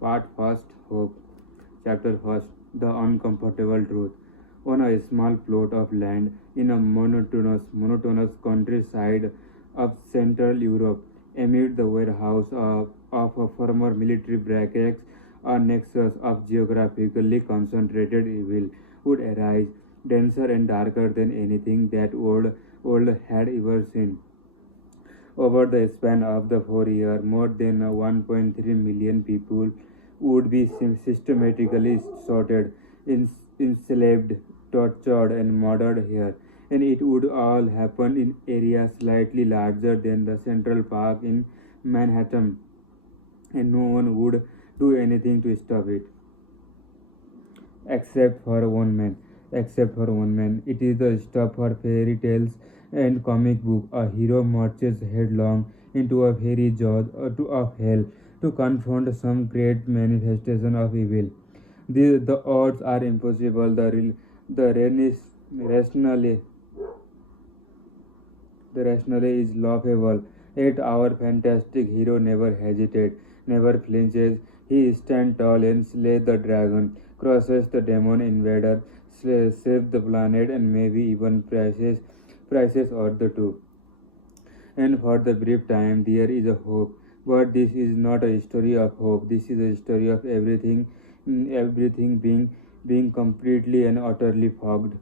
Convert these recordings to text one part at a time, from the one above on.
Part First Hope. Chapter First The Uncomfortable Truth. On a small plot of land in a monotonous countryside of Central Europe, amid the warehouse of a former military barracks, a nexus of geographically concentrated evil would arise, denser and darker than anything that world had ever seen. Over the span of the 4 years, more than 1.3 million people would be systematically sorted, enslaved, tortured, and murdered here. And it would all happen in areas slightly larger than the Central Park in Manhattan, and no one would do anything to stop it. Except for one man. Except for one man. It is the stuff for fairy tales and comic book. A hero marches headlong into a very jaws of hell to confront some great manifestation of evil. The odds are impossible. Rationale, the rationale is laughable. Yet our fantastic hero never hesitates, never flinches. He stands tall and slays the dragon, crushes the demon invader, saves the planet, and maybe even prices or the two. And for the brief time, there is a hope. But this is not a story of hope. This is a story of everything being completely and utterly fogged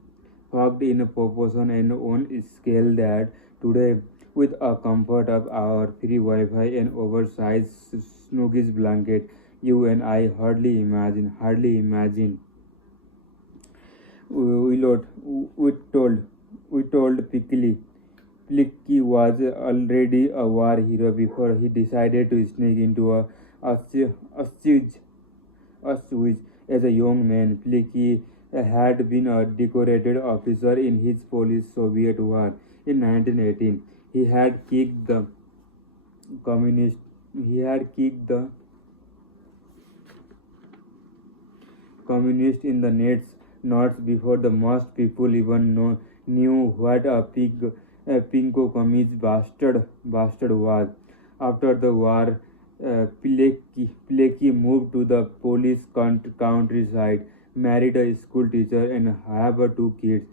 in a proportion and on a scale that today, with a comfort of our free Wi-Fi and oversized Snuggies blanket, you and I hardly imagine. We told Plicky was already a war hero before he decided to sneak into Auschwitz. Auschwitz. As a young man, Plicky had been a decorated officer in his Polish-Soviet war. In 1918, he had kicked the communist. He had kicked the communist in the nuts before the most people even knew what a pinko communist bastard was. After the war, Pilecki moved to the Polish countryside, married a school teacher, and have two kids.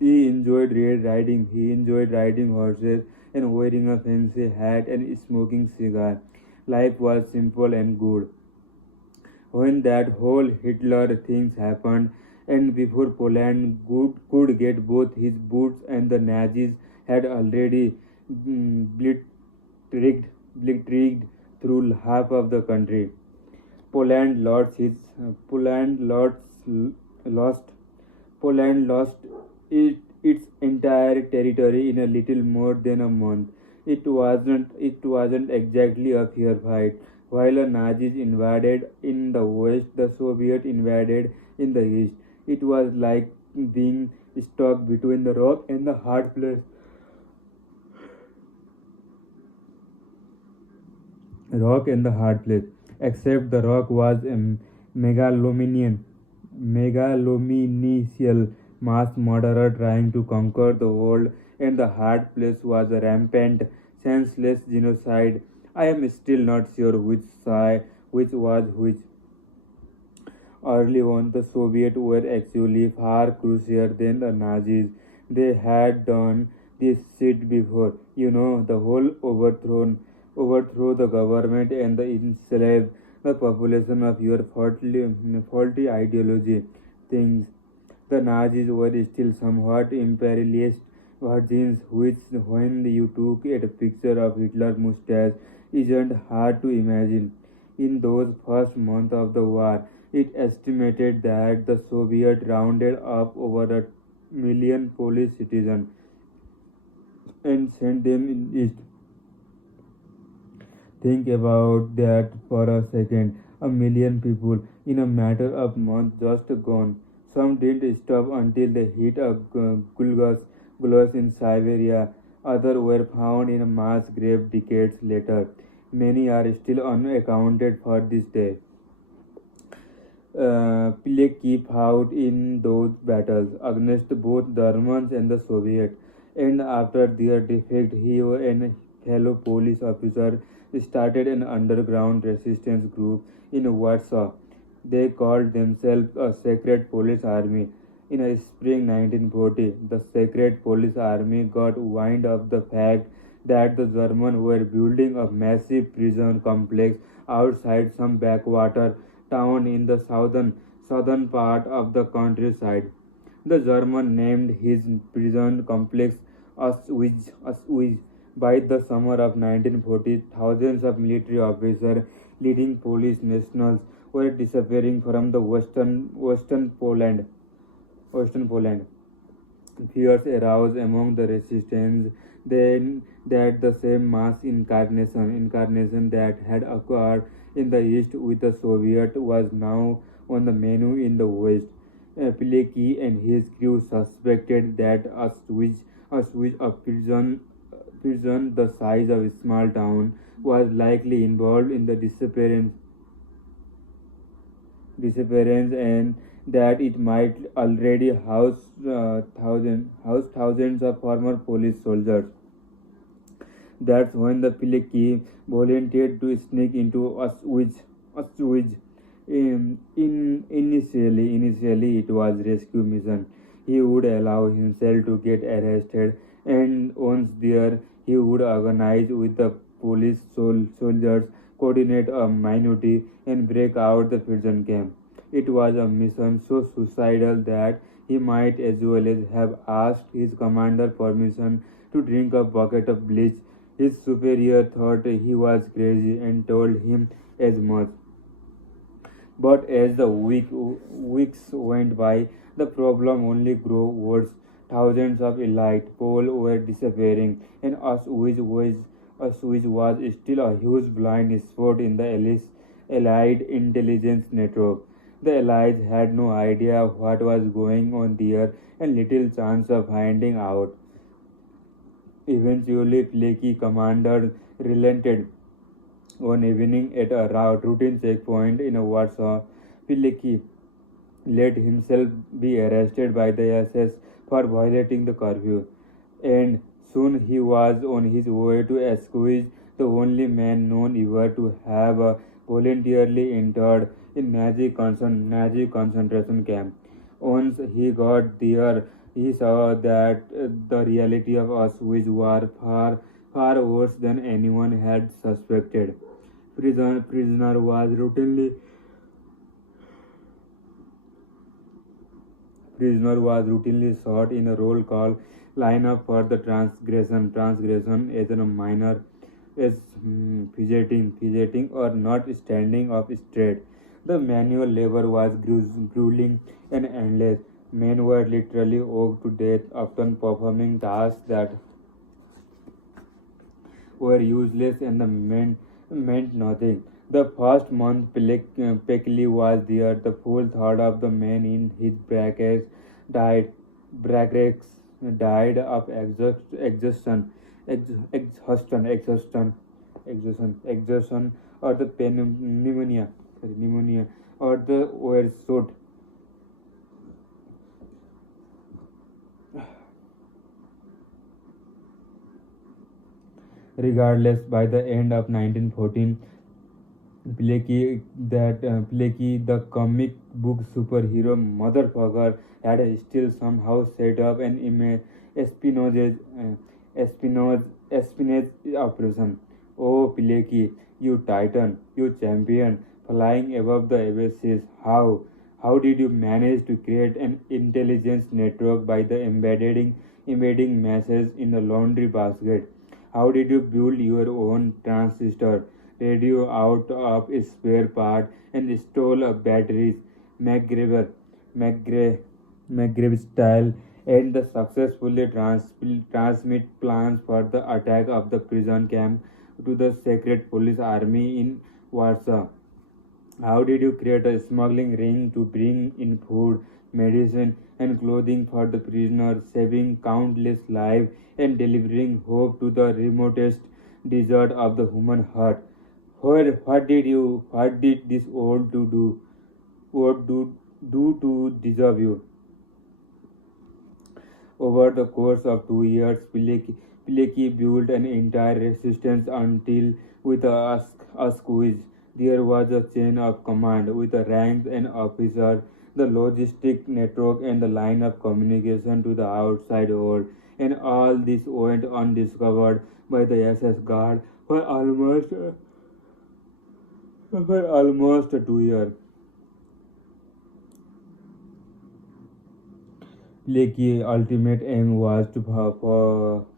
He enjoyed riding. He enjoyed riding horses and wearing a fancy hat and smoking cigar. Life was simple and good. When that whole Hitler things happened, and before Poland could get both his boots, and the Nazis had already blitzkrieged through half of the country. Poland lost his lost Poland lost its entire territory in a little more than a month. It wasn't exactly a fair fight. While the Nazis invaded in the west, the Soviets invaded in the east. It was like being stuck between the rock and the hard place. Rock and the hard place. Except the rock was a megalomaniacal mass murderer trying to conquer the world, and the hard place was a rampant, senseless genocide. I am still not sure which was which. Early on, the Soviets were actually far crucier than the Nazis. They had done this shit before. The whole overthrow the government and the enslave the population of your faulty ideology things. The Nazis were still somewhat imperialist virgins, which, when you took at a picture of Hitler's mustache, isn't hard to imagine. In those first months of the war, it estimated that the Soviets rounded up over a million Polish citizens and sent them in east. Think about that for a second. A million people in a matter of months just gone. Some didn't stop until they hit a Gulgas in Siberia. Others were found in a mass grave decades later. Many are still unaccounted for this day. Pilecki fought in those battles against both Germans and the Soviets, and after their defeat, he and fellow police officer started an underground resistance group in Warsaw. They called themselves a Secret Police Army. In spring 1940, the Secret Police Army got wind of the fact that the Germans were building a massive prison complex outside some backwater town in the southern part of the countryside. The German named his prison complex Auschwitz. By the summer of 1940, thousands of military officers, leading police nationals, were disappearing from the Western Poland. Fears arose among the resistance then that the same mass incarnation that had occurred in the east with the Soviet was now on the menu in the west. Pilecki and his crew suspected that Auschwitz, a prison the size of a small town, was likely involved in the disappearance and that it might already house thousands of former police soldiers. That's when the Pilecki volunteered to sneak into Auschwitz. Initially, it was rescue mission. He would allow himself to get arrested, and once there, he would organize with the police soldiers, coordinate a minority, and break out the prison camp. It was a mission so suicidal that he might as well as have asked his commander permission to drink a bucket of bleach. His superior thought he was crazy and told him as much. But as the weeks went by, the problem only grew worse. Thousands of elite Poles were disappearing, and Auschwitz was still a huge blind spot in the Allied intelligence network. The elites had no idea what was going on there and little chance of finding out. Eventually, Pilecki commander relented. One evening at a routine checkpoint in Warsaw, Pilecki let himself be arrested by the SS for violating the curfew, and soon he was on his way to Auschwitz, the only man known ever to have voluntarily entered in Nazi concentration camp. Once he got there, he saw that the reality of Auschwitz was far worse than anyone had suspected. Prisoner was routinely shot in a roll call lineup for the transgression as a minor as fidgeting or not standing up straight. The manual labor was grueling and endless. Men were literally worked to death, often performing tasks that were useless and meant nothing. The first month Peckley was there, the full third of the men in his died brackets died of exhaustion, or the pneumonia, or the were shot. Regardless, by the end of 1914, Pilecki, the comic book superhero motherfucker, had still somehow set up an espionage operation. Oh, Pilecki, you titan, you champion, flying above the abysses. How did you manage to create an intelligence network by the embedding messages in a laundry basket? How did you build your own transistor radio out of a spare part and stole a batteries, MacGyver, MacGyver style, and the successfully transmit plans for the attack of the prison camp to the secret police army in Warsaw? How did you create a smuggling ring to bring in food, medicine, and clothing for the prisoners, saving countless lives and delivering hope to the remotest desert of the human heart? What did this old to do? What do to deserve you? Over the course of 2 years, Pilecki built an entire resistance until with a squeeze. There was a chain of command with the ranks and officers, the logistic network, and the line of communication to the outside world. And all this went undiscovered by the SS guard for almost 2 years. Leahy's ultimate aim was to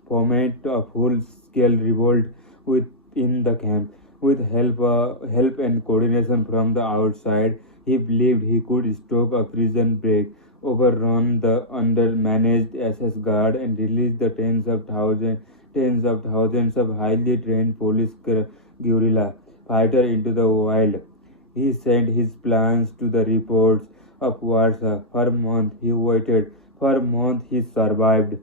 foment a full-scale revolt within the camp. With help and coordination from the outside, he believed he could stop a prison break, overrun the undermanaged SS guard, and release the tens of thousands of highly trained police guerrilla fighters into the wild. He sent his plans to the reports of Warsaw. For months he waited. For months he survived.